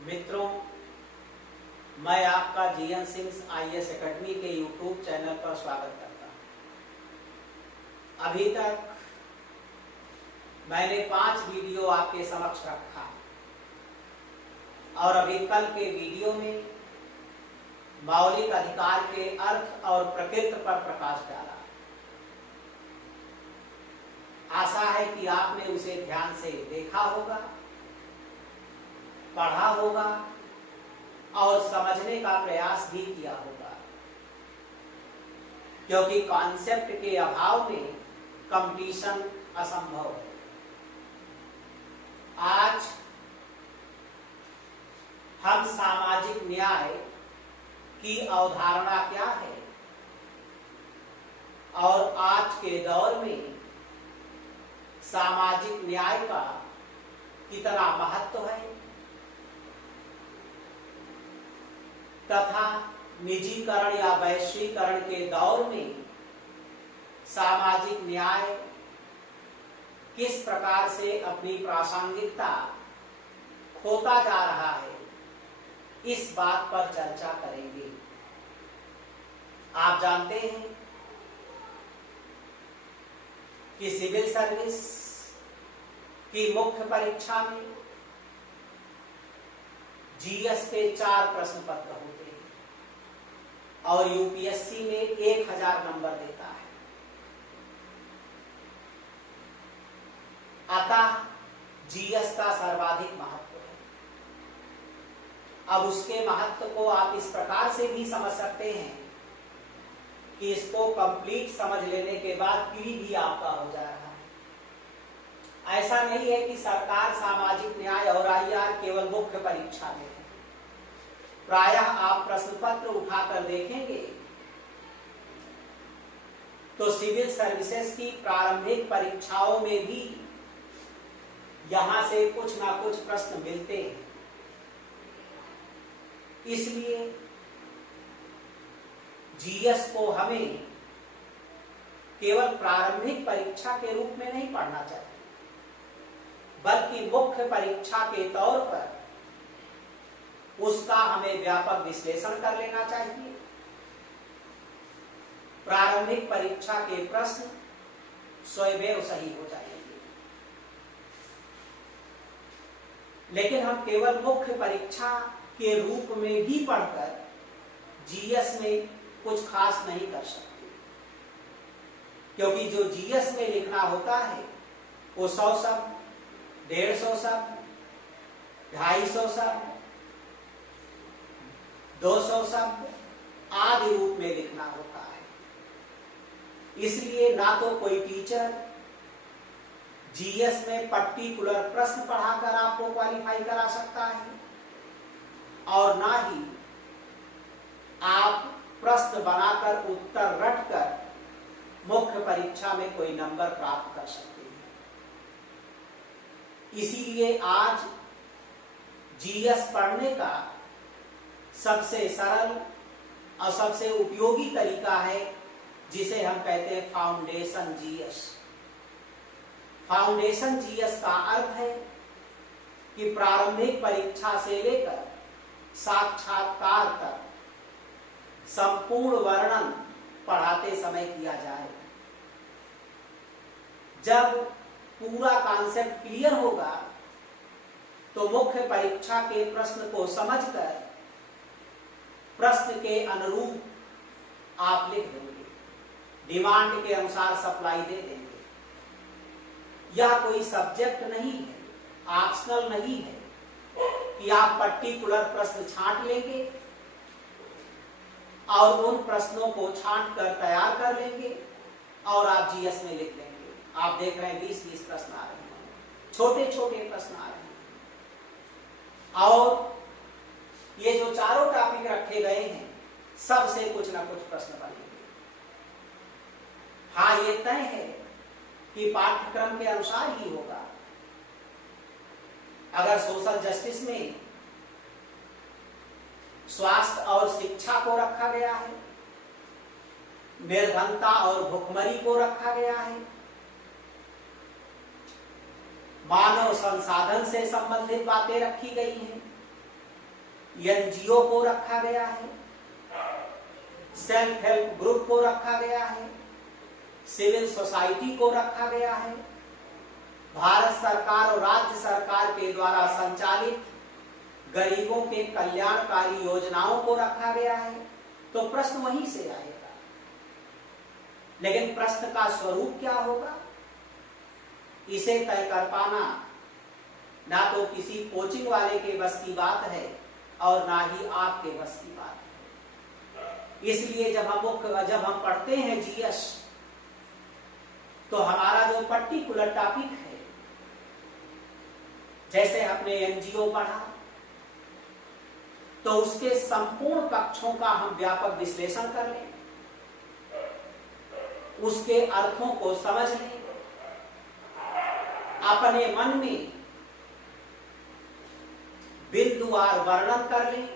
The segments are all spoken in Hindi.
मित्रों, मैं आपका जीएन सिंह आईएएस एकेडमी के यूट्यूब चैनल पर स्वागत करता हूं। अभी तक मैंने 5 वीडियो आपके समक्ष रखा और अभी कल के वीडियो में मौलिक अधिकार के अर्थ और प्रकृति पर प्रकाश डाला। आशा है कि आपने उसे ध्यान से देखा होगा, पढ़ा होगा और समझने का प्रयास भी किया होगा, क्योंकि कॉन्सेप्ट के अभाव में कंपटीशन असंभव है। आज हम सामाजिक न्याय की अवधारणा क्या है और आज के दौर में सामाजिक न्याय का कितना महत्व है तथा निजीकरण या वैश्वीकरण के दौर में सामाजिक न्याय किस प्रकार से अपनी प्रासंगिकता खोता जा रहा है, इस बात पर चर्चा करेंगे। आप जानते हैं कि सिविल सर्विस की मुख्य परीक्षा में जीएस के 4 प्रश्न पत्र होते हैं और यूपीएससी में 1000 नंबर देता है। अतः जीएस का सर्वाधिक महत्व है। अब उसके महत्व को आप इस प्रकार से भी समझ सकते हैं कि इसको कंप्लीट समझ लेने के बाद पीढ़ी भी आपका हो जा रहा है। ऐसा नहीं है कि सरकार सामाजिक न्याय और आईआर केवल मुख्य परीक्षा में है। प्रायः आप प्रश्न पत्र उठाकर देखेंगे तो सिविल सर्विसेज की प्रारंभिक परीक्षाओं में भी यहां से कुछ ना कुछ प्रश्न मिलते हैं। इसलिए जीएस को हमें केवल प्रारंभिक परीक्षा के रूप में नहीं पढ़ना चाहिए, बल्कि मुख्य परीक्षा के तौर पर उसका हमें व्यापक विश्लेषण कर लेना चाहिए। प्रारंभिक परीक्षा के प्रश्न स्वयं सही हो जाएंगे, लेकिन हम केवल मुख्य परीक्षा के रूप में भी पढ़कर जीएस में कुछ खास नहीं कर सकते, क्योंकि जो जीएस में लिखना होता है वो 100 शब्द, 150 शब्द, 250 शब्द, 200 शब्द आदि रूप में लिखना होता है। इसलिए ना तो कोई टीचर जीएस में पर्टिकुलर प्रश्न पढ़ाकर आपको क्वालिफाई करा सकता है और ना ही आप प्रश्न बनाकर उत्तर रटकर मुख्य परीक्षा में कोई नंबर प्राप्त कर सकते हैं। इसीलिए आज जीएस पढ़ने का सबसे सरल और सबसे उपयोगी तरीका है जिसे हम कहते हैं फाउंडेशन जीएस। फाउंडेशन जीएस का अर्थ है कि प्रारंभिक परीक्षा से लेकर साक्षात्कार तक संपूर्ण वर्णन पढ़ाते समय किया जाए। जब पूरा कॉन्सेप्ट क्लियर होगा तो मुख्य परीक्षा के प्रश्न को समझकर प्रश्न के अनुरूप आप लिख देंगे, डिमांड के अनुसार सप्लाई दे देंगे। यह कोई सब्जेक्ट नहीं है, ऑप्शनल नहीं है कि आप पर्टिकुलर प्रश्न छांट लेंगे और उन प्रश्नों को छांट कर तैयार कर लेंगे और आप जीएस में लिख लेंगे। आप देख रहे हैं 20-20 प्रश्न आ रहे हैं, छोटे छोटे प्रश्न आ रहे हैं और ये जो चारों टॉपिक रखे गए हैं सबसे कुछ ना कुछ प्रश्न बनेंगे। हाँ, ये तय है कि पाठ्यक्रम के अनुसार ही होगा। अगर सोशल जस्टिस में स्वास्थ्य और शिक्षा को रखा गया है, निर्धनता और भुखमरी को रखा गया है, मानव संसाधन से संबंधित बातें रखी गई हैं, एनजीओ को रखा गया है, सेल्फ हेल्प ग्रुप को रखा गया है, सिविल सोसाइटी को रखा गया है, भारत सरकार और राज्य सरकार के द्वारा संचालित गरीबों के कल्याणकारी योजनाओं को रखा गया है। तो प्रश्न वहीं से आएगा, लेकिन प्रश्न का स्वरूप क्या होगा, इसे तय कर पाना ना तो किसी कोचिंग वाले के बस की बात है और ना ही आपके बस की बात है। इसलिए जब हम पढ़ते हैं जीएस, तो हमारा जो पर्टिकुलर टॉपिक है, जैसे हमने एनजीओ पढ़ा, तो उसके संपूर्ण पक्षों का हम व्यापक विश्लेषण कर लें, उसके अर्थों को समझ लें, अपने मन में बिंदुवार वर्णन कर लें,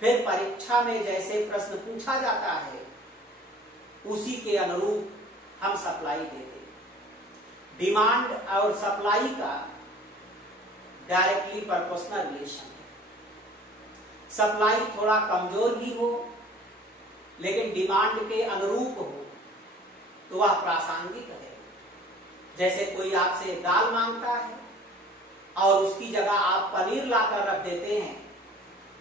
फिर परीक्षा में जैसे प्रश्न पूछा जाता है उसी के अनुरूप हम सप्लाई देते। डिमांड और सप्लाई का डायरेक्टली प्रोपोर्शनल रिलेशन है। सप्लाई थोड़ा कमजोर भी हो लेकिन डिमांड के अनुरूप हो तो वह प्रासंगिक है। जैसे कोई आपसे दाल मांगता है और उसकी जगह आप पनीर लाकर रख देते हैं,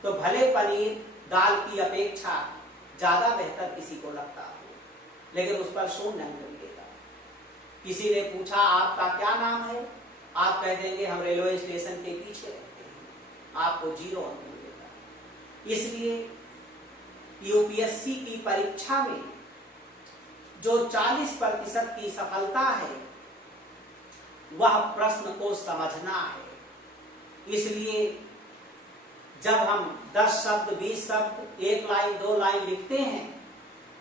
तो भले पनीर दाल की अपेक्षा ज्यादा बेहतर किसी को लगता हो, लेकिन उस पर शून्य अंक मिलेगा। किसी ने पूछा आपका क्या नाम है, आप कह देंगे हम रेलवे स्टेशन के पीछे रहते हैं, आपको 0 अंक मिलेगा। इसलिए यूपीएससी की परीक्षा में जो 40% की सफलता है वह प्रश्न को समझना है। इसलिए जब हम 10 शब्द 20 शब्द 1 लाइन 2 लाइन लिखते हैं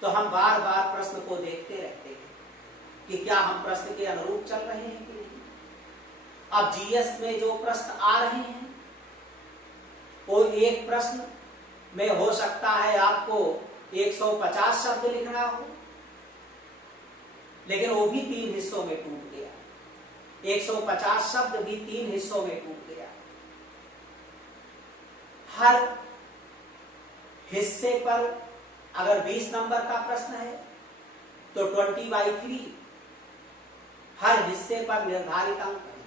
तो हम बार बार प्रश्न को देखते रहते हैं कि क्या हम प्रश्न के अनुरूप चल रहे हैं कि नहीं। अब जीएस में जो प्रश्न आ रहे हैं वो एक प्रश्न में हो सकता है आपको 150 शब्द लिखना हो, लेकिन वो भी 3 हिस्सों में टूट गया। 150 शब्द भी 3 हिस्सों में टूट गया। हर हिस्से पर अगर 20 नंबर का प्रश्न है तो 20/3 हर हिस्से पर निर्धारित अंक है।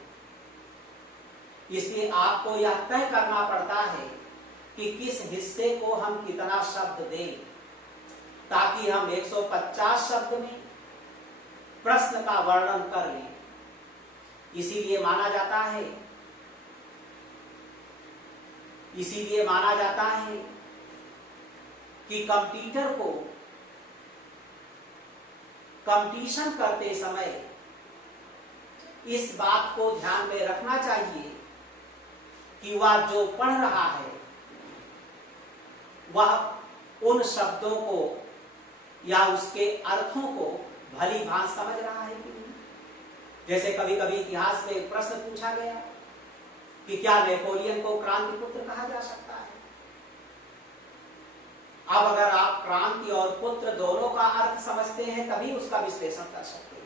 इसलिए आपको यह तय करना पड़ता है कि किस हिस्से को हम कितना शब्द दें, ताकि हम 150 शब्द में प्रश्न का वर्णन कर लें। इसीलिए माना जाता है कि कंप्यूटर को कंपटीशन करते समय इस बात को ध्यान में रखना चाहिए कि वह जो पढ़ रहा है वह उन शब्दों को या उसके अर्थों को भली भांति समझ रहा है कि नहीं। जैसे कभी कभी इतिहास में प्रश्न पूछा गया कि क्या नेपोलियन को क्रांति पुत्र कहा जा सकता है। अब अगर आप क्रांति और पुत्र दोनों का अर्थ समझते हैं तभी उसका विश्लेषण कर सकते हैं।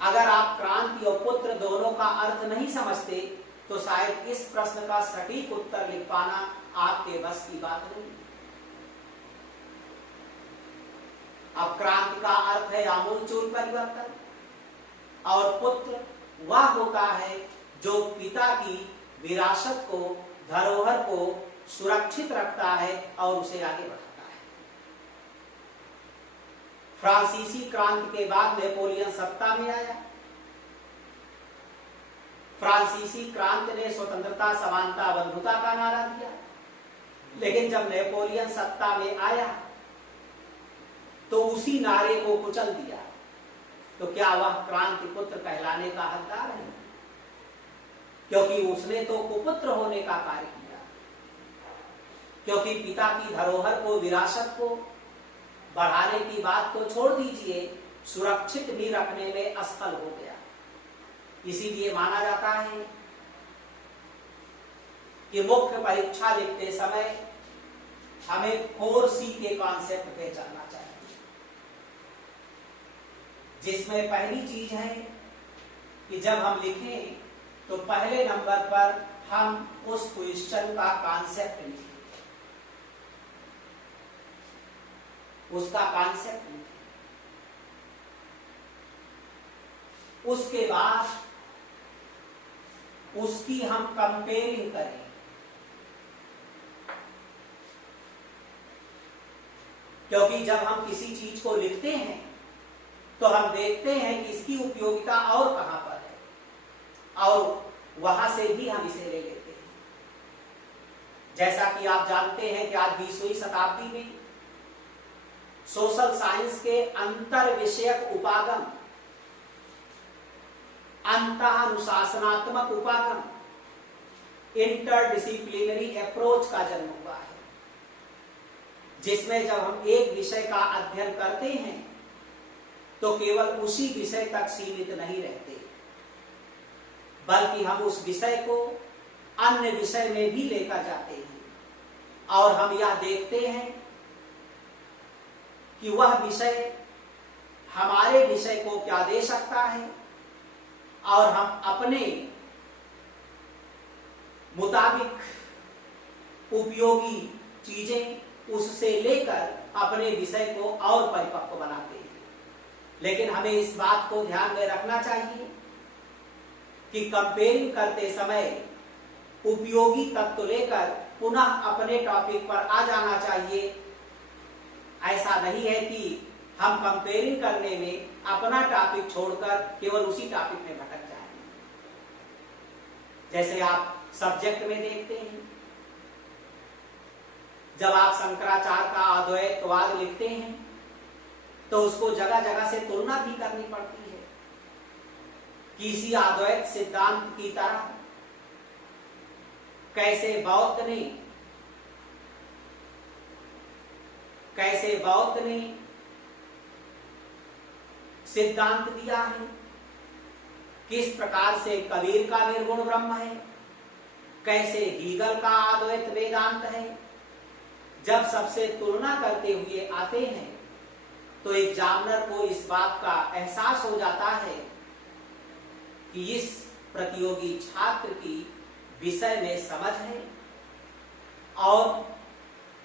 अगर आप क्रांति और पुत्र दोनों का अर्थ नहीं समझते तो शायद इस प्रश्न का सटीक उत्तर लिख पाना आपके बस की बात नहीं। अब क्रांति का अर्थ है आमूलचूल परिवर्तन, और पुत्र वह होता है जो पिता की विरासत को, धरोहर को सुरक्षित रखता है और उसे आगे बढ़ाता है। फ्रांसीसी क्रांति के बाद नेपोलियन सत्ता में आया। फ्रांसीसी क्रांति ने स्वतंत्रता, समानता, बंधुता का नारा दिया, लेकिन जब नेपोलियन सत्ता में आया तो उसी नारे को कुचल दिया। तो क्या वह क्रांति पुत्र कहलाने का हकदार है? क्योंकि उसने तो कुपुत्र होने का कार्य किया, क्योंकि पिता की धरोहर को, विरासत को बढ़ाने की बात तो छोड़ दीजिए, सुरक्षित भी रखने में असफल हो गया। इसीलिए माना जाता है कि मुख्य परीक्षा लिखते समय हमें 4C के कॉन्सेप्ट पे चलना चाहिए, जिसमें पहली चीज है कि जब हम लिखें तो पहले नंबर पर हम उस क्वेश्चन का कॉन्सेप्ट लिखें, उसका कॉन्सेप्ट लिखें। उसके बाद उसकी हम कंपेयरिंग करें। क्योंकि जब हम किसी चीज को लिखते हैं तो हम देखते हैं कि इसकी उपयोगिता और कहां पर है और वहां से भी हम इसे ले लेते हैं। जैसा कि आप जानते हैं कि आज 20वीं शताब्दी में सोशल साइंस के अंतर विषयक उपागम, अंतःनुशासनात्मक उपागम, इंटरडिसिप्लिनरी अप्रोच का जन्म हुआ है, जिसमें जब हम एक विषय का अध्ययन करते हैं तो केवल उसी विषय तक सीमित नहीं रहते, बल्कि हम उस विषय को अन्य विषय में भी लेकर जाते हैं और हम यह देखते हैं कि वह विषय हमारे विषय को क्या दे सकता है और हम अपने मुताबिक उपयोगी चीजें उससे लेकर अपने विषय को और परिपक्व बनाते हैं। लेकिन हमें इस बात को ध्यान में रखना चाहिए कि कंपेयरिंग करते समय उपयोगी तत्व लेकर पुनः अपने टॉपिक पर आ जाना चाहिए। ऐसा नहीं है कि हम कंपेयरिंग करने में अपना टॉपिक छोड़कर केवल उसी टॉपिक में भटक जाएंगे। जैसे आप सब्जेक्ट में देखते हैं, जब आप शंकराचार्य का अद्वैतवाद लिखते हैं तो उसको जगह जगह से तुलना भी करनी पड़ती है। किसी अद्वैत सिद्धांत की तरह कैसे बौद्ध ने सिद्धांत दिया है, किस प्रकार से कबीर का निर्गुण ब्रह्म है, कैसे हीगल का अद्वैत वेदांत है। जब सबसे तुलना करते हुए आते हैं तो एग्जामिनर को इस बात का एहसास हो जाता है कि इस प्रतियोगी छात्र की विषय में समझ है और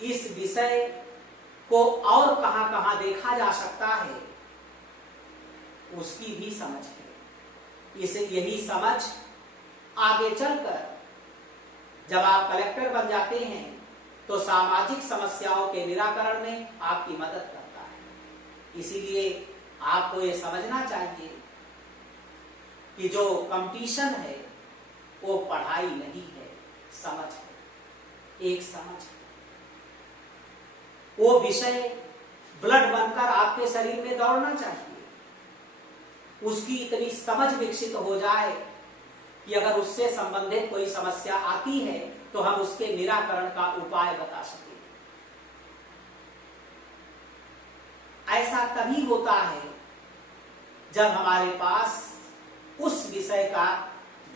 इस विषय को और कहां कहां देखा जा सकता है उसकी भी समझ है। इसे यही समझ आगे चलकर जब आप कलेक्टर बन जाते हैं तो सामाजिक समस्याओं के निराकरण में आपकी मदद करता है। इसीलिए आपको ये समझना चाहिए कि जो कंपटीशन है वो पढ़ाई नहीं है, समझ है, एक समझ है। वो विषय ब्लड बनकर आपके शरीर में दौड़ना चाहिए। उसकी इतनी समझ विकसित हो जाए कि अगर उससे संबंधित कोई समस्या आती है तो हम उसके निराकरण का उपाय बता सकें। ऐसा तभी होता है जब हमारे पास उस विषय का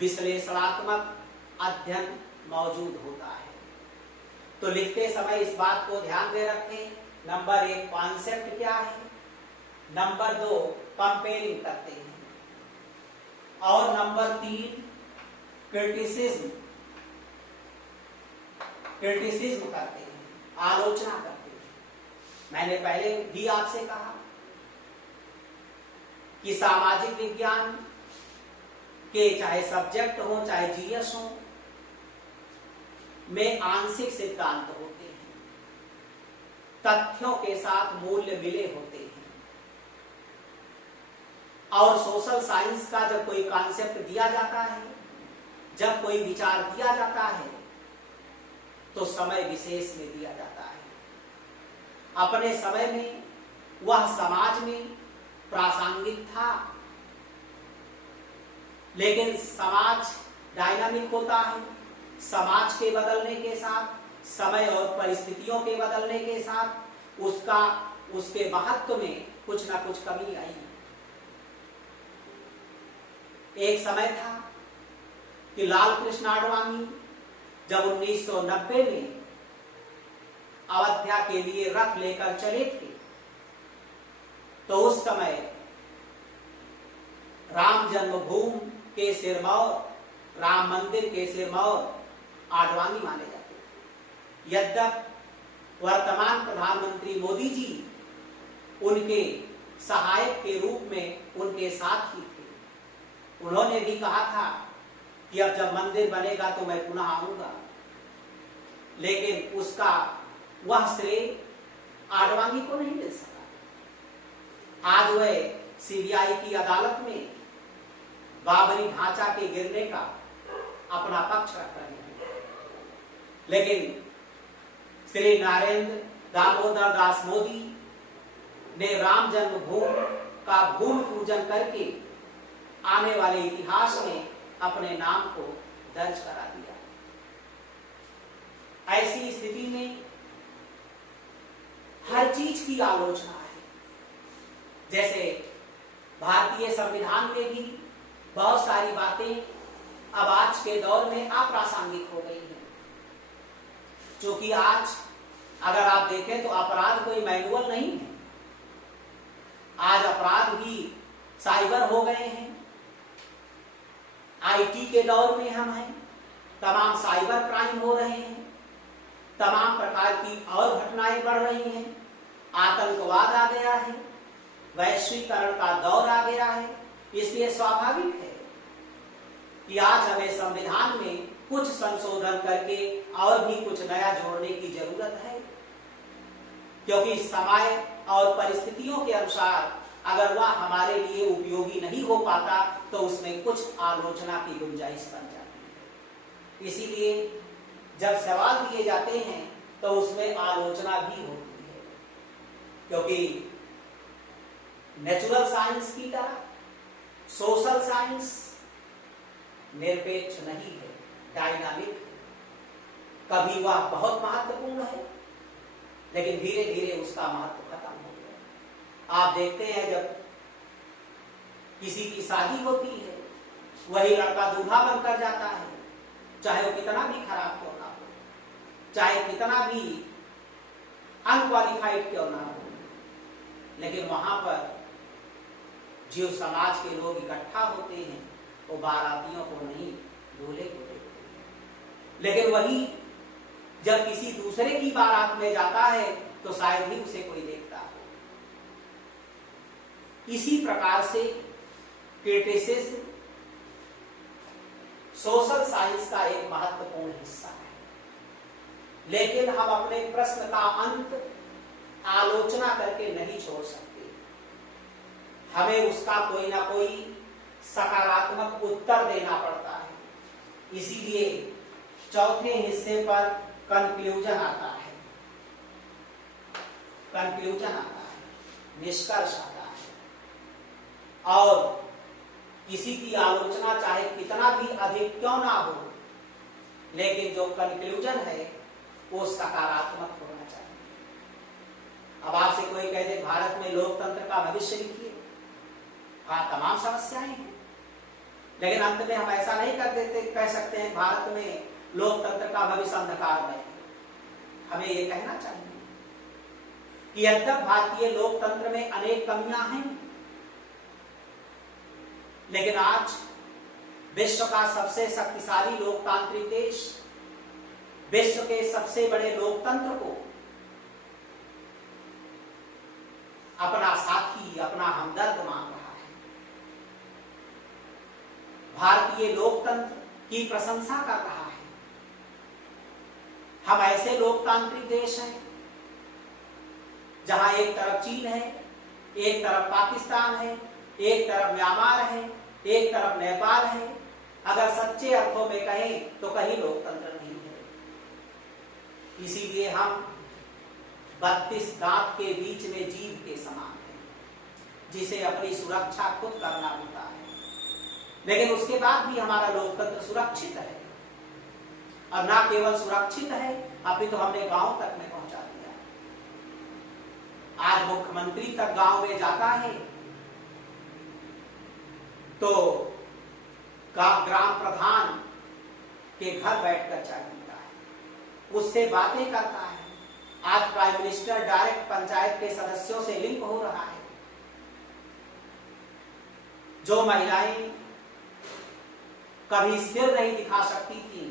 विश्लेषणात्मक अध्ययन मौजूद होता है। तो लिखते समय इस बात को ध्यान में रखें। नंबर 1 कॉन्सेप्ट क्या है, नंबर 2 कंपेयरिंग करते हैं और नंबर 3 क्रिटिसिज्म करते हैं, आलोचना करते हैं। मैंने पहले भी आपसे कहा कि सामाजिक विज्ञान के चाहे सब्जेक्ट हो चाहे जीएस हो में आंशिक सिद्धांत होते हैं, तथ्यों के साथ मूल्य मिले होते हैं। और सोशल साइंस का जब कोई कॉन्सेप्ट दिया जाता है, जब कोई विचार दिया जाता है तो समय विशेष में दिया जाता है। अपने समय में वह समाज में प्रासंगिक था, लेकिन समाज डायनामिक होता है। समाज के बदलने के साथ, समय और परिस्थितियों के बदलने के साथ उसके महत्व में कुछ ना कुछ कमी आई। एक समय था कि लाल कृष्ण आडवाणी जब 1990 में अयोध्या के लिए रथ लेकर चले थे तो उस समय राम जन्मभूमि के सिरमौर राम मंदिर के सिरमौर आडवाणी माने जाते थे। यद्यप वर्तमान प्रधानमंत्री मोदी जी उनके सहायक के रूप में उनके साथ ही थे। उन्होंने भी कहा था कि अब जब मंदिर बनेगा तो मैं पुनः आऊंगा, लेकिन उसका वह श्रेय आडवाणी को नहीं मिल सका। आज वह सीबीआई की अदालत में बाबरी ढांचा के गिरने का अपना पक्ष रख रहे हैं, लेकिन श्री नरेंद्र दामोदर दास मोदी ने राम जन्मभूमि का भूमि पूजन करके आने वाले इतिहास में अपने नाम को दर्ज करा दिया। ऐसी स्थिति में हर चीज की आलोचना है। जैसे भारतीय संविधान में भी बहुत सारी बातें अब आज के दौर में अप्रासंगिक हो गई हैं, क्योंकि आज अगर आप देखें तो अपराध कोई मैनुअल नहीं है। आज अपराध भी साइबर हो गए हैं। आईटी के दौर में हम हैं, तमाम साइबर क्राइम हो रहे हैं, तमाम प्रकार की और घटनाएं बढ़ रही हैं, आतंकवाद आ गया है, वैश्वीकरण का दौर आ गया है। इसलिए स्वाभाविक है कि आज हमें संविधान में कुछ संशोधन करके और भी कुछ नया जोड़ने की जरूरत है, क्योंकि समय और परिस्थितियों के अनुसार अगर वह हमारे लिए उपयोगी नहीं हो पाता तो उसमें कुछ आलोचना की गुंजाइश बन जाती है। इसीलिए जब सवाल दिए जाते हैं तो उसमें आलोचना भी होती है, क्योंकि नेचुरल साइंस की तरह सोशल साइंस निरपेक्ष नहीं है, डायनामिक है। कभी वह बहुत महत्वपूर्ण है, लेकिन धीरे धीरे उसका महत्व खत्म हो गया। आप देखते हैं जब किसी की शादी होती है, वही लड़का दूल्हा बनकर जाता है, चाहे वो कितना भी खराब क्यों ना हो, चाहे कितना भी अनक्वालिफाइड क्यों ना हो, लेकिन वहां पर जो समाज के लोग इकट्ठा होते हैं वो बारातियों को नहीं, दूल्हे को देखते हैं। लेकिन वही जब किसी दूसरे की बारात में जाता है तो शायद ही उसे कोई देखता हो। इसी प्रकार से क्रिटिसिज्म सोशल साइंस का एक महत्वपूर्ण हिस्सा है, लेकिन हम अपने प्रश्न का अंत आलोचना करके नहीं छोड़ सकते। हमें उसका कोई ना कोई सकारात्मक उत्तर देना पड़ता है। इसीलिए चौथे हिस्से पर कंक्लूजन आता है, निष्कर्ष आता है। और किसी की आलोचना चाहे कितना भी अधिक क्यों ना हो, लेकिन जो कंक्लूजन है वो सकारात्मक होना चाहिए। अब आपसे कोई कह दे भारत में लोकतंत्र का भविष्य लिखिए, हाँ तमाम समस्याएं हैं, लेकिन अंत में हम ऐसा नहीं कह सकते हैं भारत में लोकतंत्र का भविष्य अंधकार में। हमें ये कहना चाहिए कि यद्यप भारतीय लोकतंत्र में अनेक कमियां हैं, लेकिन आज विश्व का सबसे शक्तिशाली लोकतांत्रिक देश, विश्व के सबसे बड़े लोकतंत्र को अपना साथी, अपना हमदर्द मान रहा है। भारतीय लोकतंत्र की प्रशंसा कर रहा है। हम ऐसे लोकतांत्रिक देश हैं जहां एक तरफ चीन है, एक तरफ पाकिस्तान है, एक तरफ म्यांमार है, एक तरफ नेपाल है। अगर सच्चे अर्थों में कहें तो कहीं लोकतंत्र नहीं है। इसीलिए हम 32 दांत के बीच में जीव के समान है, जिसे अपनी सुरक्षा खुद करना होता है। लेकिन उसके बाद भी हमारा लोकतंत्र सुरक्षित है, और ना केवल सुरक्षित है, अभी तो हमने गांव तक में पहुंचा दिया। आज मुख्यमंत्री तक गांव में जाता है तो ग्राम प्रधान के घर बैठकर चाय पीता है, उससे बातें करता है। आज प्राइम मिनिस्टर डायरेक्ट पंचायत के सदस्यों से लिंक हो रहा है। जो महिलाएं कभी सिर नहीं दिखा सकती थी,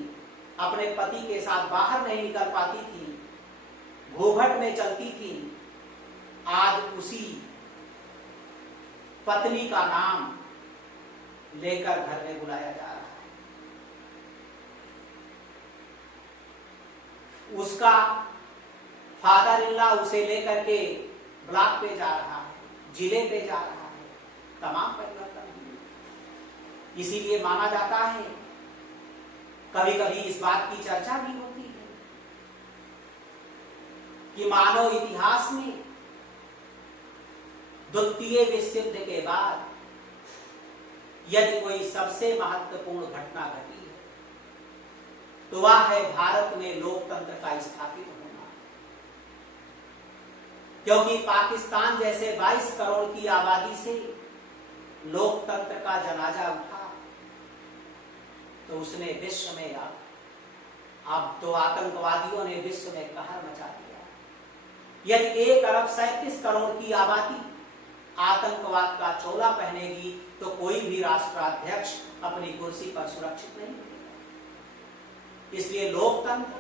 अपने पति के साथ बाहर नहीं निकल पाती थी, घूंघट में चलती थी, आज उसी पत्नी का नाम लेकर घर में बुलाया जा रहा है। उसका फादर इन लॉ उसे लेकर के ब्लॉक पे जा रहा है, जिले पे जा रहा है, तमाम परिवर्तन हुए। इसीलिए माना जाता है, कभी कभी इस बात की चर्चा भी होती है कि मानव इतिहास में द्वितीय विश्व युद्ध के बाद यदि कोई सबसे महत्वपूर्ण घटना घटी है तो वह है भारत में लोकतंत्र का स्थापित होना। क्योंकि पाकिस्तान जैसे 22 करोड़ की आबादी से लोकतंत्र का जनाजा उठा तो उसने विश्व में अब तो आतंकवादियों ने विश्व में कहर मचा दिया। यदि 1 अरब 37 करोड़ की आबादी आतंकवाद का चोला पहनेगी तो कोई भी राष्ट्राध्यक्ष अपनी कुर्सी पर सुरक्षित नहीं रहेगा। इसलिए लोकतंत्र,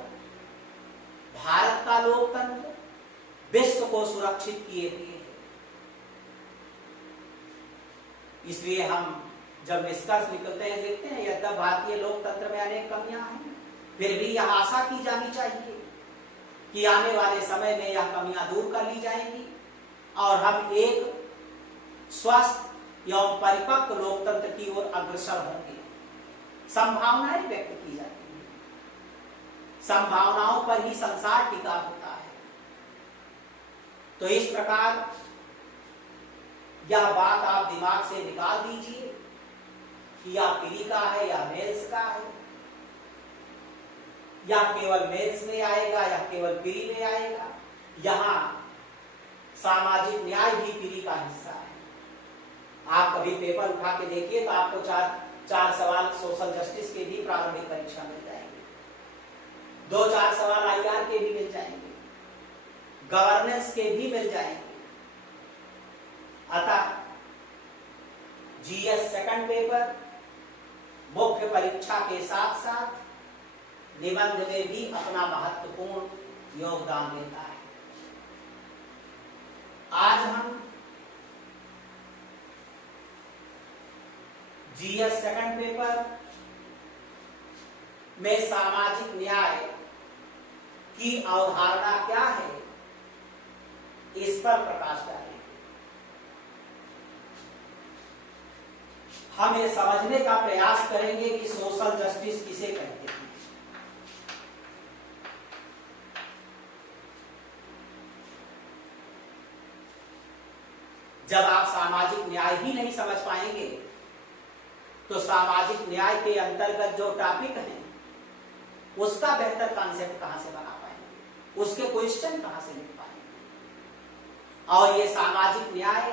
भारत का लोकतंत्र विश्व को सुरक्षित किए हुए है। इसलिए हम जब निष्कर्ष निकलते हैं देखते हैं यद्यपि भारतीय लोकतंत्र में अनेक कमियां हैं, फिर भी यह आशा की जानी चाहिए कि आने वाले समय में यह कमियां दूर कर ली जाएंगी और हम एक स्वस्थ एवं परिपक्व लोकतंत्र की ओर अग्रसर होंगे। संभावनाएं व्यक्त की जाती हैं, संभावनाओं पर ही संसार टिका होता है। तो इस प्रकार यह बात आप दिमाग से निकाल दीजिए कि या पीढ़ी का है या मेल्स का है, या केवल मेल्स में आएगा या केवल पीढ़ी में आएगा। यहां सामाजिक न्याय भी पीढ़ी का हिस्सा है। आप कभी पेपर उठा के देखिए तो आपको चार सवाल सोशल जस्टिस के भी प्रारंभिक परीक्षा मिल जाएंगे, 2-4 सवाल IR के भी मिल जाएंगे, गवर्नेंस के भी मिल जाएंगे। अतः GS सेकंड पेपर मुख्य परीक्षा के साथ साथ निबंध में भी अपना महत्वपूर्ण योगदान देता है। आज हम GS सेकंड पेपर में सामाजिक न्याय की अवधारणा क्या है इस पर प्रकाश डालेंगे। हम ये समझने का प्रयास करेंगे कि सोशल जस्टिस किसे कहते हैं। जब आप सामाजिक न्याय ही नहीं समझ पाएंगे तो सामाजिक न्याय के अंतर्गत जो टॉपिक है उसका बेहतर कॉन्सेप्ट कहां से बना पाएंगे, उसके क्वेश्चन कहां से लिख पाएंगे। और ये सामाजिक न्याय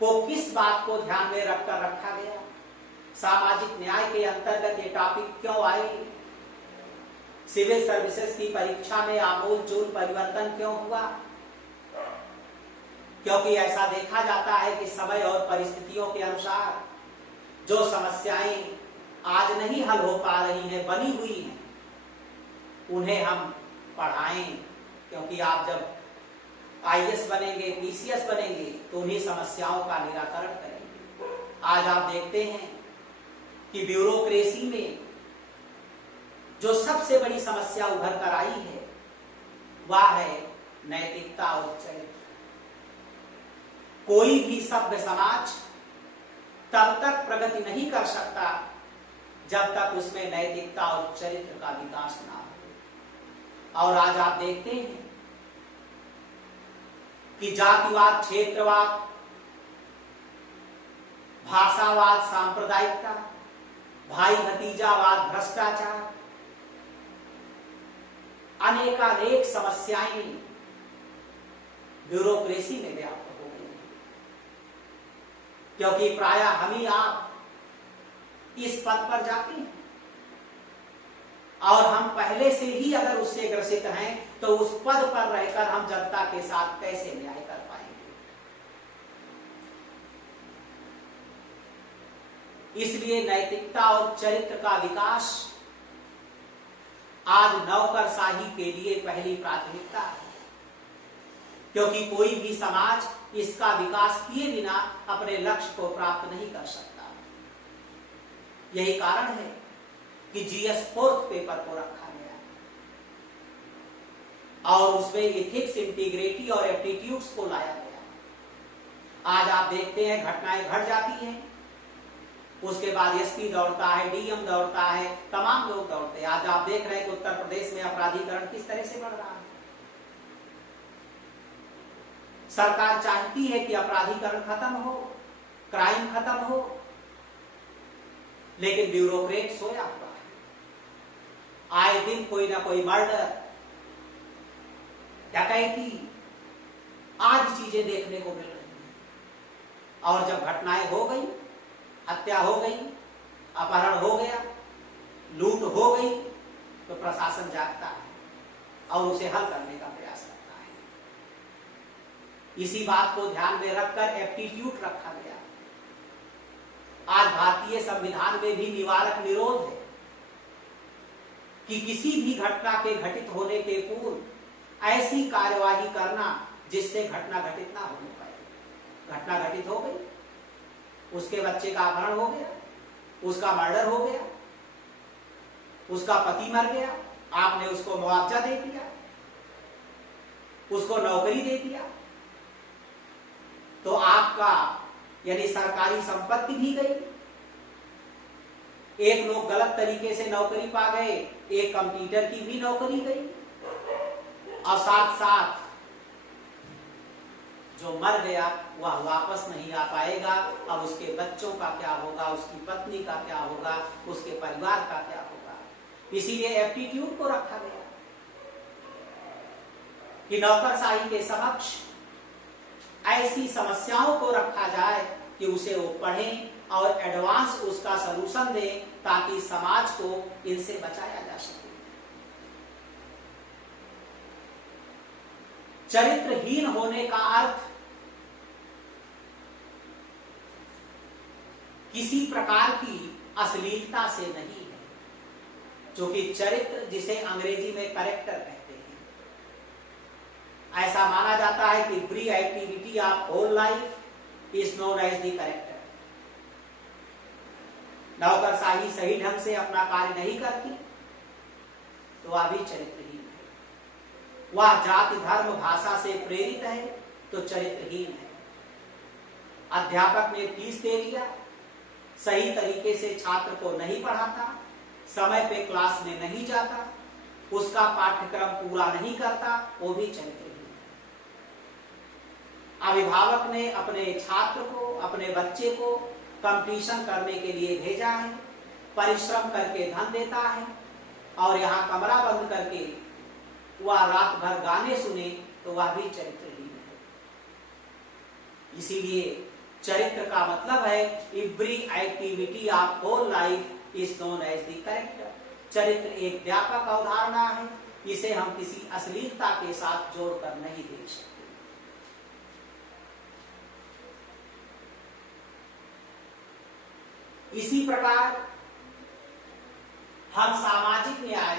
को किस बात को ध्यान में रखकर रखा गया, सामाजिक न्याय के अंतर्गत ये टॉपिक क्यों आए, सिविल सर्विसेज की परीक्षा में आमूलचूल परिवर्तन क्यों हुआ। क्योंकि ऐसा देखा जाता है कि समय और परिस्थितियों के अनुसार जो समस्याएं आज नहीं हल हो पा रही हैं, बनी हुई हैं, उन्हें हम पढ़ाएं। क्योंकि आप जब IAS बनेंगे, PCS बनेंगे तो उन्हीं समस्याओं का निराकरण करेंगे। आज आप देखते हैं कि ब्यूरोक्रेसी में जो सबसे बड़ी समस्या उभर कर आई है वह है नैतिकता और चरित्र। कोई भी सभ्य समाज तब तक प्रगति नहीं कर सकता जब तक उसमें नैतिकता और चरित्र का विकास ना हो। और आज आप देखते हैं कि जातिवाद, क्षेत्रवाद, भाषावाद, सांप्रदायिकता, भाई भतीजावाद, भ्रष्टाचार, अनेकानेक समस्याएं ब्यूरोक्रेसी में व्याप्त हो गई हैं। क्योंकि प्रायः हम ही आप इस पद पर जाते हैं और हम पहले से ही अगर उससे ग्रसित हैं तो उस पद पर रहकर हम जनता के साथ कैसे न्याय कर पाएंगे। इसलिए नैतिकता और चरित्र का विकास आज नौकरशाही के लिए पहली प्राथमिकता है, क्योंकि कोई भी समाज इसका विकास किए बिना अपने लक्ष्य को प्राप्त नहीं कर सकता। यही कारण है कि जीएस 4th पेपर को रखा गया और उसमें एथिक्स, इंटीग्रिटी और एप्टीट्यूड्स को लाया गया। आज आप देखते हैं घटनाएं घट जाती हैं, उसके बाद एसपी दौड़ता है, डीएम दौड़ता है, तमाम लोग दौड़ते हैं। आज आप देख रहे हैं कि उत्तर प्रदेश में अपराधीकरण किस तरह से बढ़ रहा है। सरकार चाहती है कि अपराधीकरण खत्म हो, क्राइम खत्म हो, लेकिन ब्यूरोक्रेट सोया हुआ है। आए दिन कोई ना कोई मर्डर, डकैती आदि चीजें देखने को मिल रही हैं। और जब घटनाएं हो गई, हत्या हो गई, अपहरण हो गया, लूट हो गई, तो प्रशासन जागता है और उसे हल करने का प्रयास करता है। इसी बात को ध्यान में रखकर एप्टीट्यूड रखा गया। आज भारतीय संविधान में भी निवारक निरोध है कि किसी भी घटना के घटित होने के पूर्व ऐसी कार्यवाही करना जिससे घटना घटित ना होने पाए। घटना घटित हो गई, उसके बच्चे का अपहरण हो गया, उसका मर्डर हो गया, उसका पति मर गया, आपने उसको मुआवजा दे दिया, उसको नौकरी दे दिया, तो आपका यानी सरकारी संपत्ति भी गई। एक लोग गलत तरीके से नौकरी पा गए, एक कंप्यूटर की भी नौकरी गई, और साथ साथ जो मर गया वह वापस नहीं आ पाएगा। अब उसके बच्चों का क्या होगा, उसकी पत्नी का क्या होगा, उसके परिवार का क्या होगा। इसीलिए एप्टीट्यूड को रखा गया कि नौकरशाही के समक्ष ऐसी समस्याओं को रखा जाए कि उसे वो पढ़ें और एडवांस उसका सलूशन दें, ताकि समाज को इनसे बचाया जा सके। चरित्रहीन होने का अर्थ किसी प्रकार की अश्लीलता से नहीं है, क्योंकि चरित्र जिसे अंग्रेजी में कैरेक्टर कहते हैं, ऐसा माना जाता है कि every activity of whole life is known as the character. नौकरशाही सही ढंग से अपना कार्य नहीं करती तो वह भी चरित्रहीन है। वह जाति, धर्म, भाषा से प्रेरित है तो चरित्रहीन है। अध्यापक ने फीस दे लिया, सही तरीके से छात्र को नहीं पढ़ाता, समय पे क्लास में नहीं जाता, उसका पाठ्यक्रम पूरा नहीं करता, वो भी चरित्रहीन है। अभिभावक ने अपने छात्र को, अपने बच्चे को कंपटीशन करने के लिए भेजा है, परिश्रम करके धन देता है, और यहाँ कमरा बंद करके वह रात भर गाने सुने तो वह भी चरित्रहीन है। इसीलिए चरित्र का मतलब है every activity of whole life is known as the character. चरित्र एक व्यापक अवधारणा है, इसे हम किसी अश्लीलता के साथ जोड़कर नहीं देख सकते। इसी प्रकार हम सामाजिक न्याय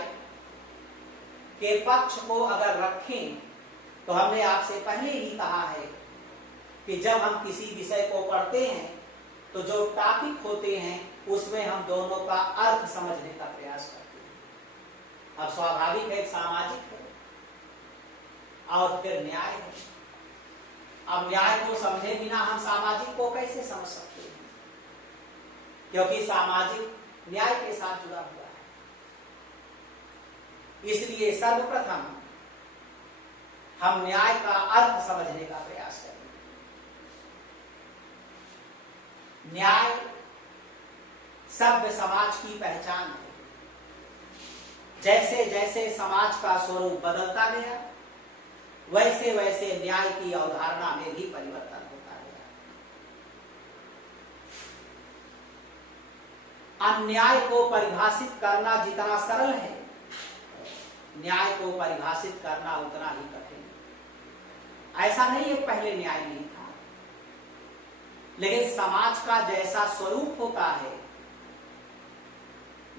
के पक्ष को अगर रखें तो हमने आपसे पहले ही कहा है कि जब हम किसी विषय को पढ़ते हैं तो जो टॉपिक होते हैं उसमें हम दोनों का अर्थ समझने का प्रयास करते हैं। अब स्वाभाविक है, सामाजिक है और फिर न्याय है। अब न्याय को समझे बिना हम सामाजिक को कैसे समझ सकते हैं, क्योंकि सामाजिक न्याय के साथ जुड़ा हुआ है। इसलिए सर्वप्रथम हम न्याय का अर्थ समझने का प्रयास करें। न्याय सभ्य समाज की पहचान है। जैसे जैसे समाज का स्वरूप बदलता गया, वैसे वैसे न्याय की अवधारणा में भी परिवर्तन होता गया। अन्याय को परिभाषित करना जितना सरल है, न्याय को परिभाषित करना उतना ही कठिन है। ऐसा नहीं है पहले न्याय नहीं था, लेकिन समाज का जैसा स्वरूप होता है,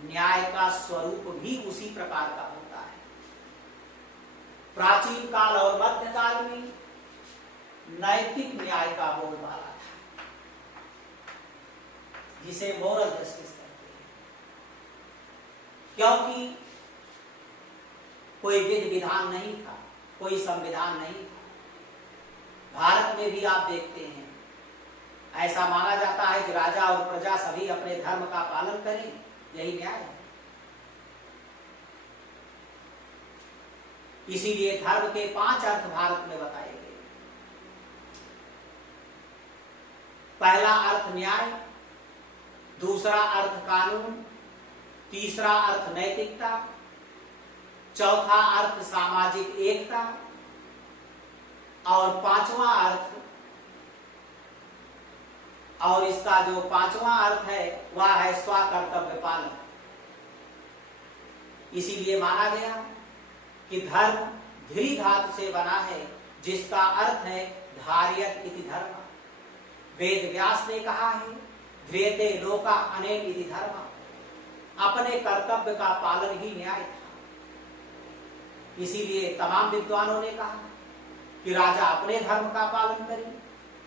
न्याय का स्वरूप भी उसी प्रकार का होता है। प्राचीन काल और मध्य काल में नैतिक न्याय का बोलबाला था, जिसे मोरल जस्टिस कहते हैं, क्योंकि कोई विधि विधान नहीं था, कोई संविधान नहीं था। भारत में भी आप देखते हैं, ऐसा माना जाता है कि राजा और प्रजा सभी अपने धर्म का पालन करें, यही न्याय है। इसीलिए धर्म के 5 अर्थ भारत में बताए गए। पहला अर्थ न्याय, दूसरा अर्थ कानून, तीसरा अर्थ नैतिकता, चौथा अर्थ सामाजिक एकता और पांचवा अर्थ, और इसका जो पांचवा अर्थ है वह है स्वकर्तव्य पालन। इसीलिए माना गया कि धर्म ध्री धातु से बना है, जिसका अर्थ है धार्यत इति धर्म। वेद व्यास ने कहा है ध्रियते लोका अनेन इति धर्म। अपने कर्तव्य का पालन ही न्याय था। इसीलिए तमाम विद्वानों ने कहा कि राजा अपने धर्म का पालन करे,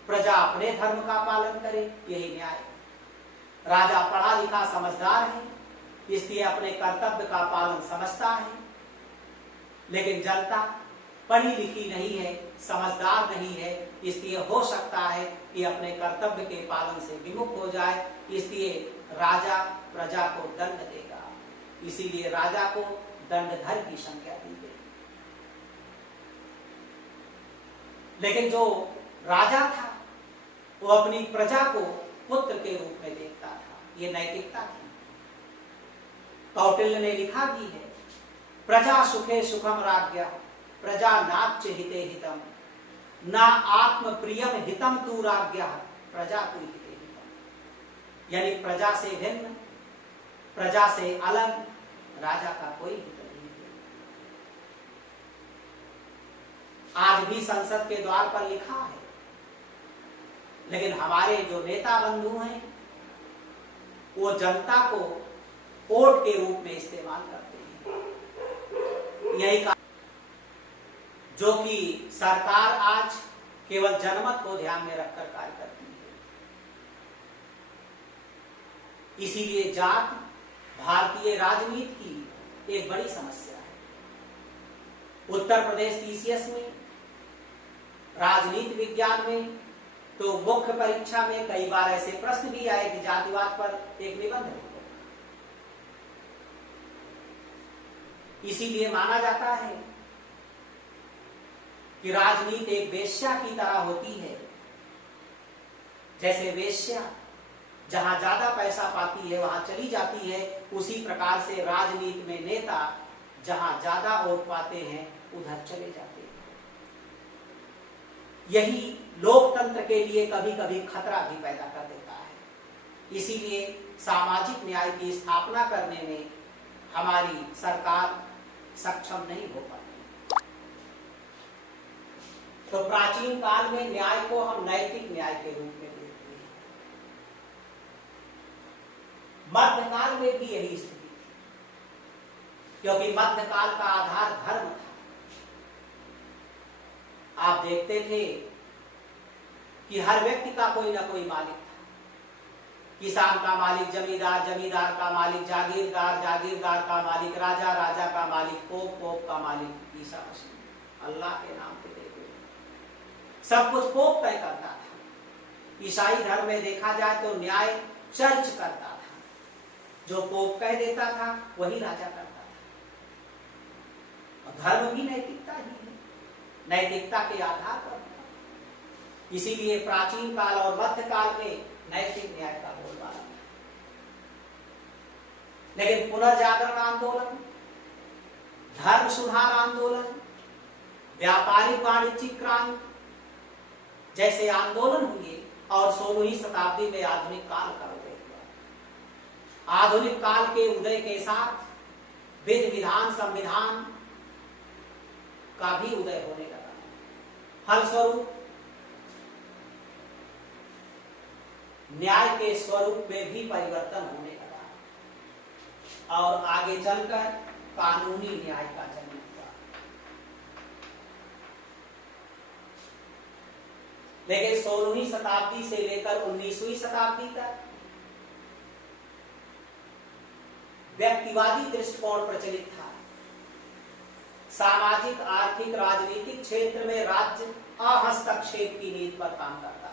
प्रजा अपने धर्म का पालन करे, यही न्याय। राजा पढ़ा लिखा समझदार है, इसलिए अपने कर्तव्य का पालन समझता है, लेकिन जनता पढ़ी लिखी नहीं है, समझदार नहीं है, इसलिए हो सकता है कि अपने कर्तव्य के पालन से विमुख हो जाए, इसलिए राजा प्रजा को दंड देगा। इसीलिए राजा को दंडधर की संज्ञा दी गई। लेकिन जो राजा था वो अपनी प्रजा को पुत्र के रूप में देखता था, ये नैतिकता थी। कौटिल्य ने लिखा भी है, प्रजा सुखे सुखम राज्ञा, प्रजा नाच्य हिते हितम, ना आत्म प्रियम हितम तू राज्ञा, प्रजा तू हिते हितम। यानी प्रजा से भिन्न, प्रजा से अलग राजा का कोई हित नहीं है। आज भी संसद के द्वार पर लिखा है, लेकिन हमारे जो नेता बंधु हैं वो जनता को वोट के रूप में इस्तेमाल करते हैं। यही कारण जो कि सरकार आज केवल जनमत को ध्यान में रखकर कार्य करती है। इसीलिए जात भारतीय राजनीति की एक बड़ी समस्या है। उत्तर प्रदेश टीसीएस में, राजनीति विज्ञान में तो मुख्य परीक्षा में कई बार ऐसे प्रश्न भी आए कि जातिवाद पर एक निबंध लिखो। इसीलिए माना जाता है कि राजनीति एक वेश्या की तरह होती है। जैसे वेश्या जहां ज्यादा पैसा पाती है वहां चली जाती है, उसी प्रकार से राजनीति में नेता जहां ज्यादा वोट पाते हैं उधर चले जाते हैं। यही लोकतंत्र के लिए कभी कभी खतरा भी पैदा कर देता है। इसीलिए सामाजिक न्याय की स्थापना करने में हमारी सरकार सक्षम नहीं हो पाती। तो प्राचीन काल में न्याय को हम नैतिक न्याय के रूप में देखते हैं। मध्यकाल में भी यही स्थिति थी, क्योंकि मध्यकाल का आधार धर्म था। आप देखते थे कि हर व्यक्ति का कोई ना कोई मालिक था। किसान का मालिक जमींदार, जमींदार का मालिक जागीरदार, जागीरदार का मालिक राजा, राजा का मालिक पोप, पोप का मालिक ईसा मसीह। अल्लाह के नाम पे देखो, सब कुछ पोप तय करता था। ईसाई धर्म में देखा जाए तो न्याय चर्च करता था, जो पोप कह देता था वही राजा करता था। धर्म भी नैतिकता ही है, नैतिकता के आधार पर। इसीलिए प्राचीन काल और मध्यकाल में नैतिक न्याय का बोलबाला था। लेकिन पुनर्जागरण आंदोलन, धर्म सुधार आंदोलन, व्यापारिक वाणिज्यिक क्रांति जैसे आंदोलन हुए और 16वीं शताब्दी में आधुनिक काल का उदय हुआ। आधुनिक काल के उदय के साथ विधि विधान संविधान का भी उदय होने लगा। फलस्वरूप न्याय के स्वरूप में भी परिवर्तन होने लगा और आगे चलकर कानूनी न्याय का जन्म हुआ। लेकिन 16वीं शताब्दी से लेकर 19वीं शताब्दी तक व्यक्तिवादी दृष्टिकोण प्रचलित था। सामाजिक, आर्थिक, राजनीतिक क्षेत्र में राज्य हस्तक्षेप की नीति पर काम करता था।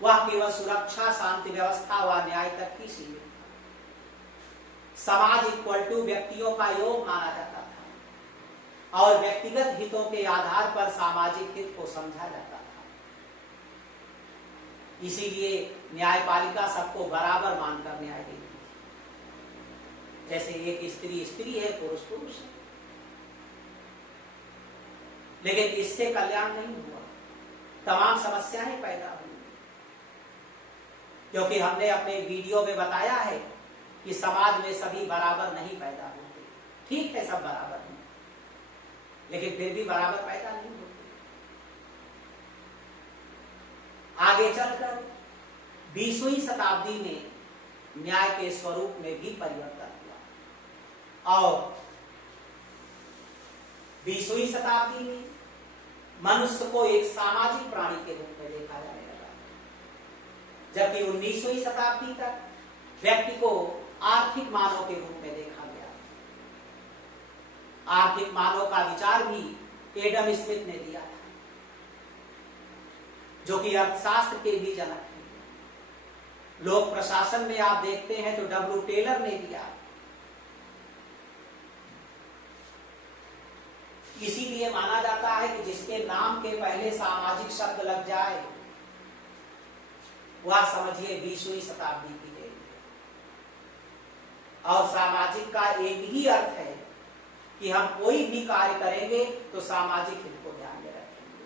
वह केवल सुरक्षा, शांति व्यवस्था व न्याय तक ही सीमित था। समाज इक्वल टू व्यक्तियों का योग माना जाता था और व्यक्तिगत हितों के आधार पर सामाजिक हित को समझा जाता था। इसीलिए न्यायपालिका सबको बराबर मानकर न्याय देती थी। जैसे एक स्त्री स्त्री है, पुरुष पुरुष है। लेकिन इससे कल्याण नहीं हुआ, तमाम समस्याएं पैदा हुई। क्योंकि हमने अपने वीडियो में बताया है कि समाज में सभी बराबर नहीं पैदा होते। ठीक है, सब बराबर हैं, लेकिन फिर भी बराबर पैदा नहीं होते। आगे चलकर 20वीं शताब्दी में न्याय के स्वरूप में भी परिवर्तन हुआ और 20वीं शताब्दी में मनुष्य को एक सामाजिक प्राणी के रूप में देखा जाने लगा, जबकि 19वीं शताब्दी तक व्यक्ति को आर्थिक मानव के रूप में देखा गया। आर्थिक मानव का विचार भी एडम स्मिथ ने दिया था, जो कि अर्थशास्त्र के भी जनक हैं। लोक प्रशासन में आप देखते हैं तो डब्ल्यू टेलर ने दिया। इसीलिए माना जाता है कि जिसके नाम के पहले सामाजिक शब्द लग जाए वह समझिए 20वीं शताब्दी की देन है। और सामाजिक का एक ही अर्थ है कि हम कोई भी कार्य करेंगे तो सामाजिक हित को ध्यान में रखेंगे,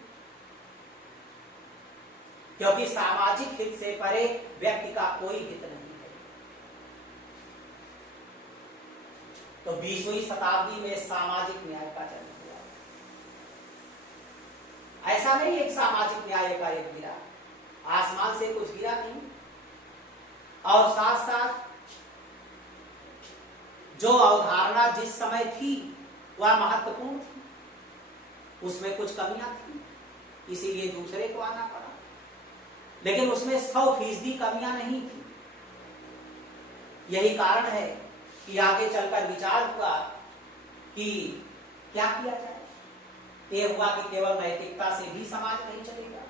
क्योंकि सामाजिक हित से परे व्यक्ति का कोई हित नहीं है। तो 20वीं शताब्दी में सामाजिक न्याय का जन्म। ऐसा नहीं एक सामाजिक न्याय का एक गिरा, आसमान से कुछ गिरा नहीं। और साथ साथ जो अवधारणा जिस समय थी वह महत्वपूर्ण थी, उसमें कुछ कमियां थी, इसीलिए दूसरे को आना पड़ा। लेकिन उसमें 100% कमियां नहीं थी। यही कारण है कि आगे चलकर विचार हुआ कि क्या किया जाए। ये हुआ कि केवल नैतिकता से भी समाज नहीं चलेगा।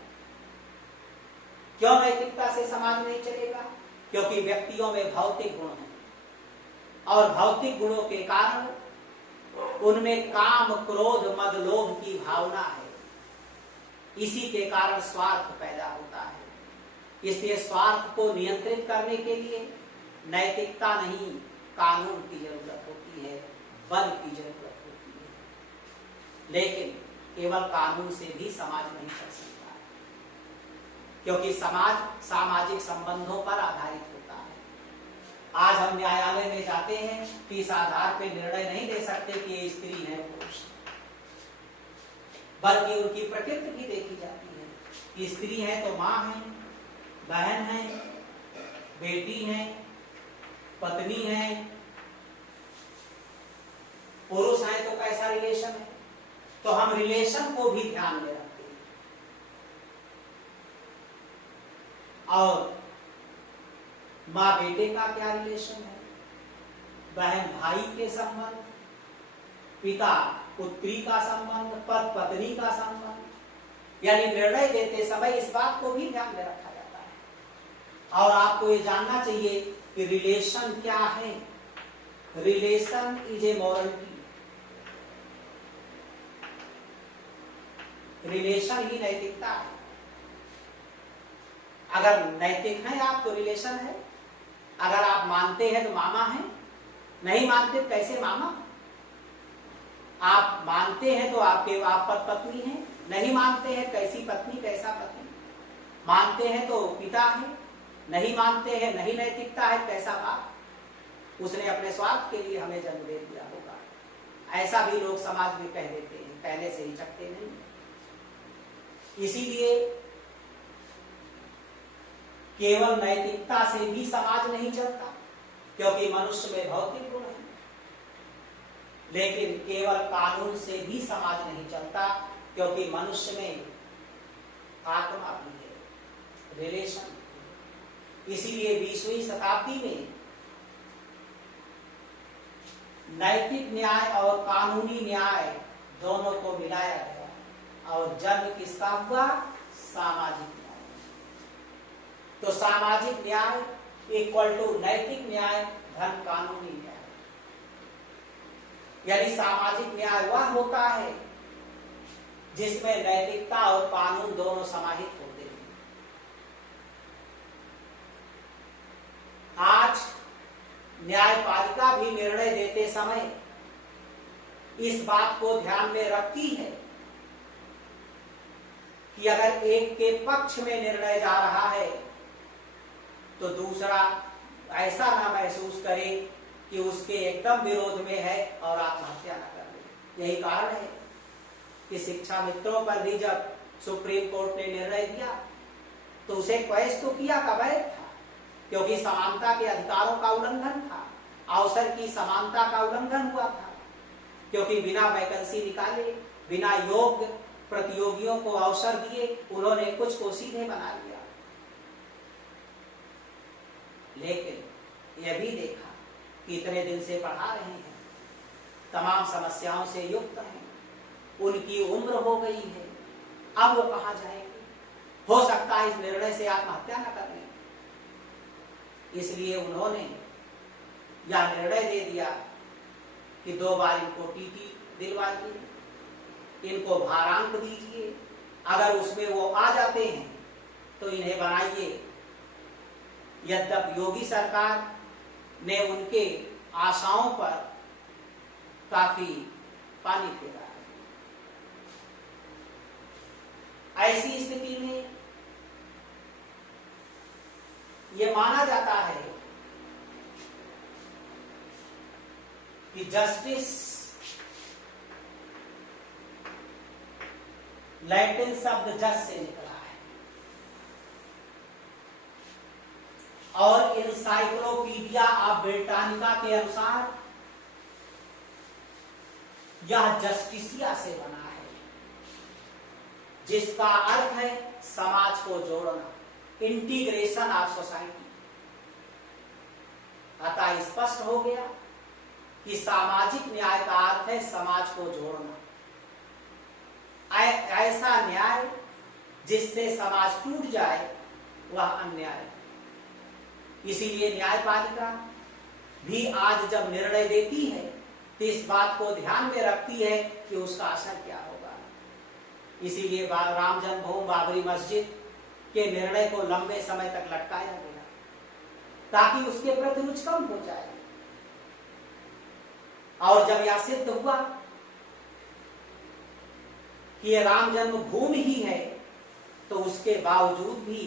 क्यों नैतिकता से समाज नहीं चलेगा? क्योंकि व्यक्तियों में भौतिक गुण हैं और भौतिक गुणों के कारण उनमें काम, क्रोध, मद, लोभ की भावना है। इसी के कारण स्वार्थ पैदा होता है। इसलिए स्वार्थ को नियंत्रित करने के लिए नैतिकता नहीं, कानून की जरूरत होती है, बल की जरूरत होती है। लेकिन केवल कानून से भी समाज नहीं चल सकता है, क्योंकि समाज सामाजिक संबंधों पर आधारित होता है। आज हम न्यायालय में जाते हैं तो इस आधार पर निर्णय नहीं दे सकते कि ये स्त्री है, पुरुष, बल्कि उनकी प्रकृति भी देखी जाती है कि स्त्री है तो माँ है, बहन है, बेटी है, पत्नी है। पुरुष है तो कैसा रिलेशन है, तो हम रिलेशन को भी ध्यान में रखते हैं। और माँ बेटे का क्या रिलेशन है, बहन भाई के संबंध, पिता पुत्री का संबंध, पति पत्नी का संबंध, यानी निर्णय देते समय इस बात को भी ध्यान में रखा जाता है। और आपको ये जानना चाहिए कि रिलेशन क्या है। Relation is a morality. Relation ही नैतिकता है। अगर नैतिक है आप तो रिलेशन है। अगर आप मानते हैं तो मामा है, नहीं मानते कैसे मामा? आप मानते हैं तो आपके आप पत्नी हैं, नहीं मानते हैं कैसी पत्नी कैसा पति? मानते हैं तो पिता है, नहीं मानते हैं नहीं नैतिकता है कैसा बाप? उसने अपने स्वार्थ के लिए हमें जन्म दे दिया होगा। ऐसा भी लोग समाज में कह देते हैं, पहले से ही चकते नहीं। इसीलिए केवल नैतिकता से भी समाज नहीं चलता, क्योंकि मनुष्य में भौतिक गुण है। लेकिन केवल कानून से भी समाज नहीं चलता, क्योंकि मनुष्य में आत्मा भी है, रिलेशन। इसीलिए 20वीं शताब्दी में नैतिक न्याय और कानूनी न्याय दोनों को मिलाया गया और जन्म किसका हुआ? सामाजिक न्याय। तो सामाजिक न्याय इक्वल टू नैतिक न्याय धन कानूनी न्याय। यानी सामाजिक न्याय वह होता है जिसमें नैतिकता और कानून दोनों समाहित होते हैं। आज न्यायपालिका भी निर्णय देते समय इस बात को ध्यान में रखती है कि अगर एक के पक्ष में निर्णय जा रहा है तो दूसरा ऐसा ना महसूस करे कि उसके एकदम विरोध में है और आत्महत्या न कर ले। यही कारण है कि शिक्षा मित्रों पर भी जब सुप्रीम कोर्ट ने निर्णय दिया तो उसे क्वेश्चन तो किया कवैध था, क्योंकि समानता के अधिकारों का उल्लंघन था, अवसर की समानता का उल्लंघन हुआ था, क्योंकि बिना वैकेंसी निकाले, बिना योग्य प्रतियोगियों को अवसर दिए उन्होंने कुछ को सीधे बना लिया। लेकिन यह भी देखा कि इतने दिन से पढ़ा रहे हैं, तमाम समस्याओं से युक्त हैं, उनकी उम्र हो गई है, अब वो कहां जाएंगे? हो सकता है इस निर्णय से आत्महत्या न कर लें। इसलिए उन्होंने यह निर्णय दे दिया कि 2 बार इनको टीटी दिलवाइए, इनको भारांक दीजिए, अगर उसमें वो आ जाते हैं तो इन्हें बनाइए। यद्यपि योगी सरकार ने उनके आशाओं पर काफी पानी फेरा है। ऐसी स्थिति में यह माना जाता है कि जस्टिस लैटिन शब्द जस से निकला है और इनसाइक्लोपीडिया ऑफ ब्रिटानिका के अनुसार यह जस्टिसिया से बना है, जिसका अर्थ है समाज को जोड़ना, इंटीग्रेशन ऑफ सोसाइटी। अतः स्पष्ट हो गया कि सामाजिक न्याय का अर्थ है समाज को जोड़ना, ऐसा न्याय जिससे समाज टूट जाए वह अन्याय है। इसीलिए न्यायपालिका भी आज जब निर्णय देती है तो इस बात को ध्यान में रखती है कि उसका असर क्या होगा। इसीलिए राम जन्मभूमि बाबरी मस्जिद के निर्णय को लंबे समय तक लटकाया गया ताकि उसके प्रति रुचि कम हो जाए। और जब यह सिद्ध हुआ कि यह राम जन्मभूमि ही है तो उसके बावजूद भी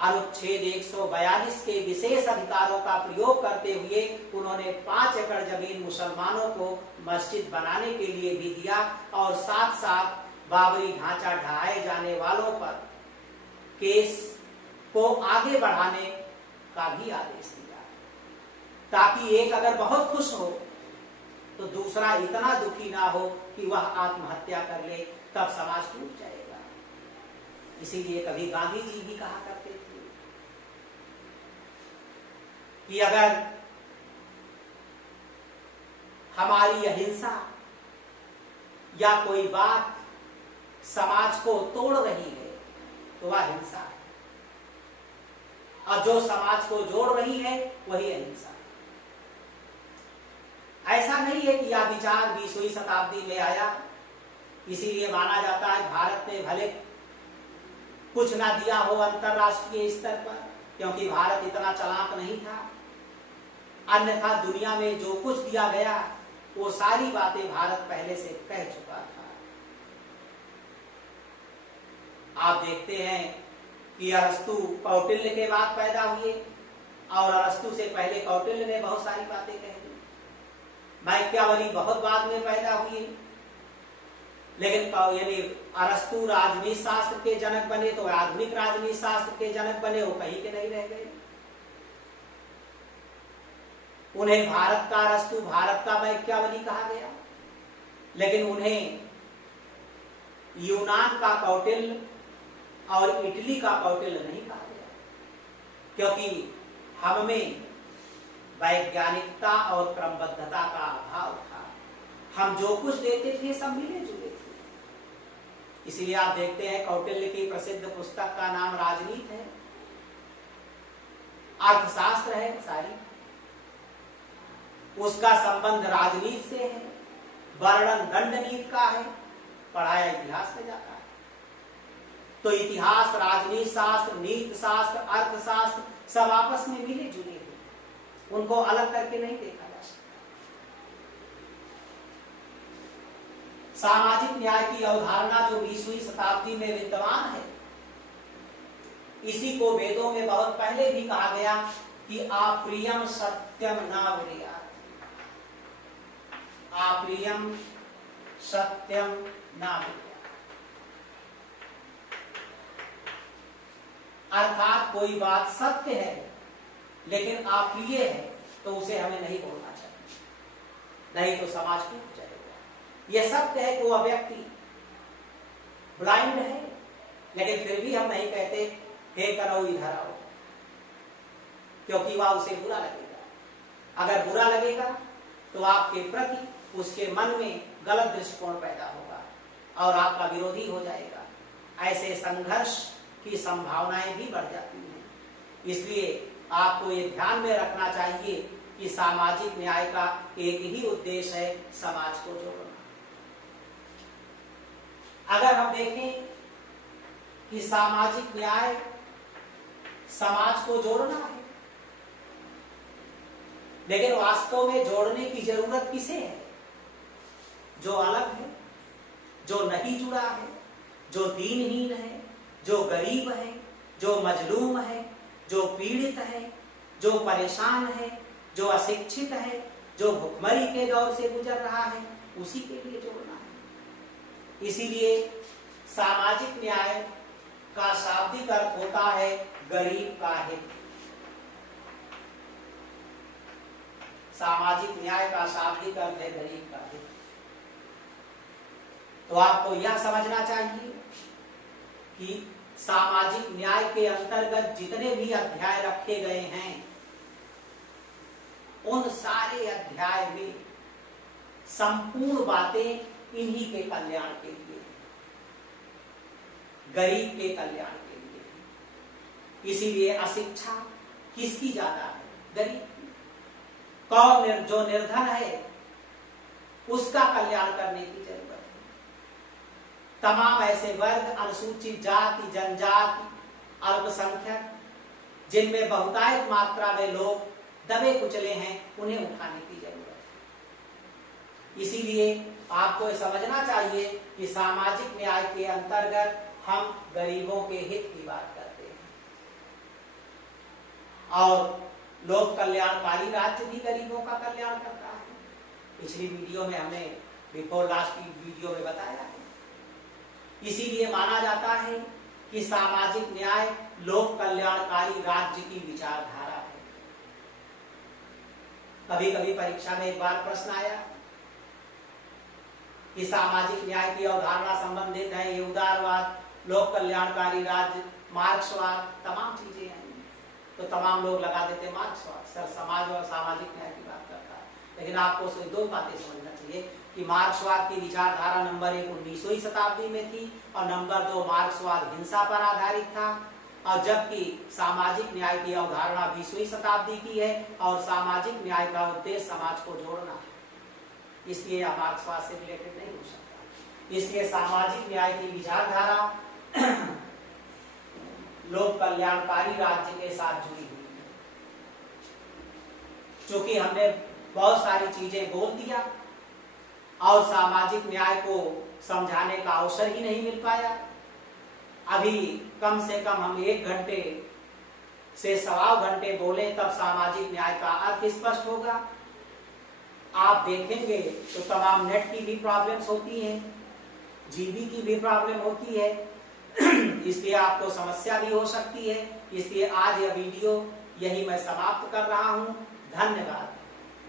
अनुच्छेद 142 के विशेष अधिकारों का प्रयोग करते हुए उन्होंने 5 एकड़ जमीन मुसलमानों को मस्जिद बनाने के लिए भी दिया और साथ साथ बाबरी ढांचा ढहाए जाने वालों पर केस को आगे बढ़ाने का भी आदेश दिया, ताकि एक अगर बहुत खुश हो तो दूसरा इतना दुखी ना हो कि वह आत्महत्या कर ले, तब समाज टूट जाएगा। इसीलिए कभी गांधी जी भी कहा करते थे कि अगर हमारी अहिंसा या कोई बात समाज को तोड़ रही है तो वह हिंसा है, और जो समाज को जोड़ रही है वही अहिंसा है। ऐसा नहीं है कि यह विचार 20वीं शताब्दी में आया, इसीलिए माना जाता है भारत ने भले कुछ ना दिया हो अंतरराष्ट्रीय स्तर पर, क्योंकि भारत इतना चालाक नहीं था, अन्यथा दुनिया में जो कुछ दिया गया वो सारी बातें भारत पहले से कह चुका था। आप देखते हैं कि अरस्तु कौटिल्य के बाद पैदा हुए और अरस्तु से पहले कौटिल्य ने बहुत सारी बातें कह दी। मैकियावेली बहुत बाद में पैदा हुए लेकिन यानी अरस्तु राजनीति शास्त्र के जनक बने तो आधुनिक राजनीति शास्त्र के जनक बने, वो कहीं के नहीं रह गए। उन्हें भारत का अरस्तु, भारत का मैकियावेली कहा गया, लेकिन उन्हें यूनान का कौटिल्य और इटली का कौटिल्य नहीं कहा गया, क्योंकि हम में वैज्ञानिकता और क्रमबद्धता का अभाव था। हम जो कुछ देते थे सब मिले जुले थे। इसीलिए आप देखते हैं कौटिल्य की प्रसिद्ध पुस्तक का नाम राजनीति है, अर्थशास्त्र है सारी, उसका संबंध राजनीति से है, वर्णन दंड नीति का है, पढ़ाया इतिहास में जाता है। तो इतिहास, राजनीति शास्त्र, नीति शास्त्र, अर्थशास्त्र सब आपस में मिले जुले हैं, उनको अलग करके नहीं देखा जा सकता। सामाजिक न्याय की अवधारणा जो 20वीं शताब्दी में विद्यमान है, इसी को वेदों में बहुत पहले भी कहा गया कि अप्रियम सत्यम न विनयात्, अप्रियम सत्यम न विनयात्, अर्थात कोई बात सत्य है लेकिन अप्रिय है तो उसे हमें नहीं बोलना चाहिए, नहीं तो समाज टूट जाएगा। यह सत्य है कि वह व्यक्ति ब्लाइंड है, लेकिन फिर भी हम नहीं कहते हे करो इधर आओ, क्योंकि वह उसे बुरा लगेगा। अगर बुरा लगेगा तो आपके प्रति उसके मन में गलत दृष्टिकोण पैदा होगा और आपका विरोधी हो जाएगा। ऐसे संघर्ष की संभावनाएं भी बढ़ जाती हैं। इसलिए आपको ये ध्यान में रखना चाहिए कि सामाजिक न्याय का एक ही उद्देश्य है, समाज को जोड़ना। अगर हम देखें कि सामाजिक न्याय समाज को जोड़ना है, लेकिन वास्तव में जोड़ने की जरूरत किसे है? जो अलग है, जो नहीं जुड़ा है, जो दीनहीन है, जो गरीब है, जो मजलूम है, जो पीड़ित है, जो परेशान है, जो अशिक्षित है, जो भुखमरी के दौर से गुजर रहा है, उसी के लिए जोड़ना है। इसीलिए सामाजिक न्याय का शाब्दिक अर्थ होता है गरीब का हित। सामाजिक न्याय का शाब्दिक अर्थ है गरीब का हित। तो आपको यह समझना चाहिए कि सामाजिक न्याय के अंतर्गत जितने भी अध्याय रखे गए हैं, उन सारे अध्याय में संपूर्ण बातें इन्हीं के कल्याण के लिए, गरीब के कल्याण के लिए। इसीलिए अशिक्षा किसकी ज्यादा है? गरीब की। कौन जो निर्धन है उसका कल्याण करने की जरूरत है। तमाम ऐसे वर्ग, अनुसूचित जाति, जनजाति, अल्पसंख्यक, जिनमें बहुतायत मात्रा में लोग दबे कुचले हैं, उन्हें उठाने की जरूरत है। इसीलिए आपको ये समझना चाहिए कि सामाजिक न्याय के अंतर्गत हम गरीबों के हित की बात करते हैं, और लोक कल्याणकारी राज्य भी गरीबों का कल्याण करता है। पिछली वीडियो में हमने बिफोर लास्ट की वीडियो में बताया है। इसीलिए माना जाता है कि सामाजिक न्याय लोक कल्याणकारी राज्य की विचारधारा है। कभी कभी परीक्षा में एक बार प्रश्न आया कि सामाजिक न्याय की अवधारणा संबंधित है, ये उदारवाद, लोक कल्याणकारी राज्य, मार्क्सवाद, तमाम चीजें हैं। तो तमाम लोग लगा देते मार्क्सवाद, सर समाज और सामाजिक न्याय की बात करता है। लेकिन आपको दो बातें समझना चाहिए कि मार्क्सवाद की विचारधारा नंबर 1 19वीं शताब्दी में थी, और नंबर 2 मार्क्सवाद हिंसा पर आधारित था, और जबकि सामाजिक न्याय की अवधारणा 20वीं शताब्दी की है, और सामाजिक न्याय का उद्देश्य समाज को जोड़ना है। इसलिए यह मार्क्सवाद से रिलेटेड नहीं हो सकता। इसलिए सामाजिक न्याय की विचारधारा लोक कल्याणकारी राज्य के साथ जुड़ी हुई है। चूंकि हमने बहुत सारी चीजें बोल दिया और सामाजिक न्याय को समझाने का अवसर ही नहीं मिल पाया, अभी कम से कम हम 1 घंटे से 1.25 घंटे बोले तब सामाजिक न्याय का अर्थ स्पष्ट होगा। आप देखेंगे तो तमाम नेट की भी प्रॉब्लम्स होती हैं, जीबी की भी प्रॉब्लम होती है, इसलिए आपको समस्या भी हो सकती है। इसलिए आज यह वीडियो यही मैं समाप्त कर रहा हूं। धन्यवाद।